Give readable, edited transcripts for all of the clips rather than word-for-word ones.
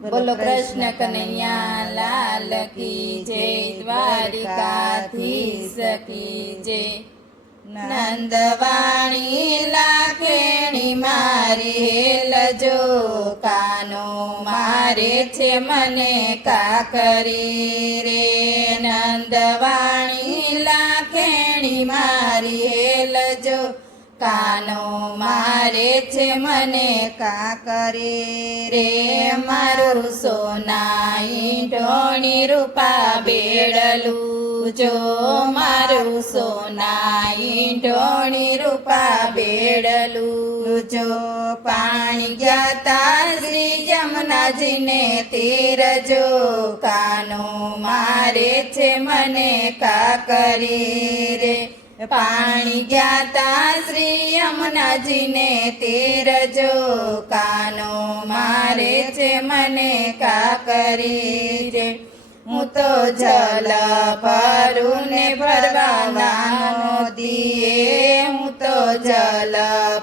બોલો કૃષ્ણ કનૈયા લાલ કી જય, દ્વારિકાધીશ કી જય। નંદવાણી લાખેણી મારી હેલજો, કાનો મારે છે મને કાકરી રે। નંદવાણી લાખેણી મારી હેલજો, કાનો મારે છે મને કાકરી રે। મારું સોના ઈંટોણી રૂપા બેડલું જો, મારું સોના ઈંટોણી રૂપા બેડલું જો। પાણી ગયા શ્રી જમનાજીને તીર જો, કાનો મારે છે મને કાકરી રે। પાણી ગયા શ્રી યમુનાજીને તીર જો, કાનો મારે છે મને કાકરી રે। હું તો જલ ભરું ને ભરવા નદીએ, હું તો જલ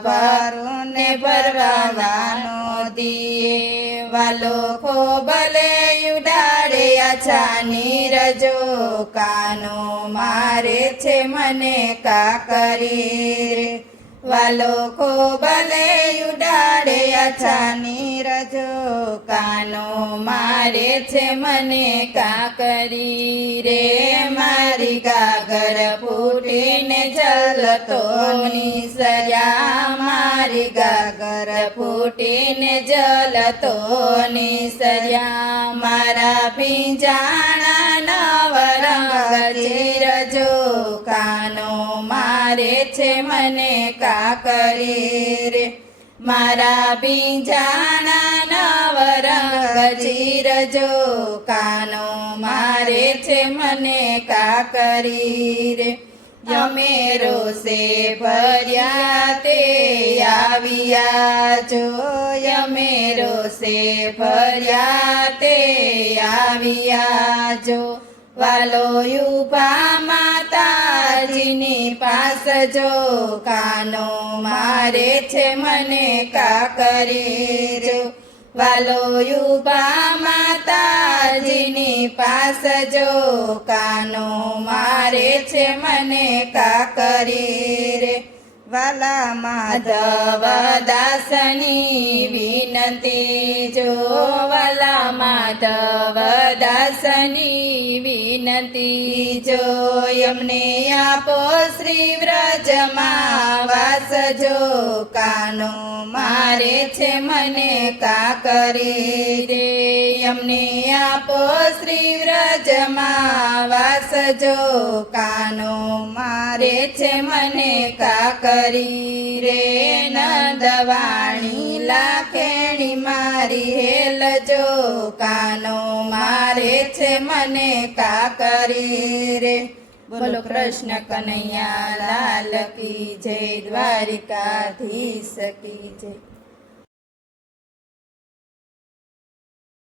ભરું ને ભરવા નદીએ। વાલો ખોબલે ઉડાડે આછા નીરજો, કાનો મારે છે મને કાકરી રે। વાલો ખોબલે ઉડાડે આછા નીરજો, કાનો મારે છે મને કાકરી રે। મારી ગાગર ફૂટીને જલતો નિસર્યા, મારી ગાગર ફૂટીને જલતો નિસર્યા। મારા ભીંજાણા નવરંગ ચીરજો, કાનો મારે છે મને કાકરી રે। મારા ભીંજાણા નવરંગ ચીરજો, કાનો મારે છે મને કાકરી રે। યમે રોષે ભર્યા તે આવ્યા જો, યમે રોષે ભર્યા તે આવ્યા જો। વાલો યુભા માતાજીની પાસ જો, કાનો મારે છે મને કાકરી જો। વાલો યુભા માતાજીની પાસ જો, કાનો મારે છે મને કાકરી રે। વાલા માધવ દાસની વિનંતી જો, વાલા માધવ દાસની વિનંતી જો। એમને આપો શ્રી વ્રજમાં વાસ જો, કાનો મારે છે મને કાકરી રે। એમને આપો શ્રી વ્રજમાં વાસ જો, કાનો મારે છે મને કાકરી રે। નંદવાણી લાખેણી મારી હેલજો, કાનો મારે છે મને કાકરી રે। બોલો કૃષ્ણ કનૈયા લાલ કી જય, દ્વારિકાધીશ કી જય।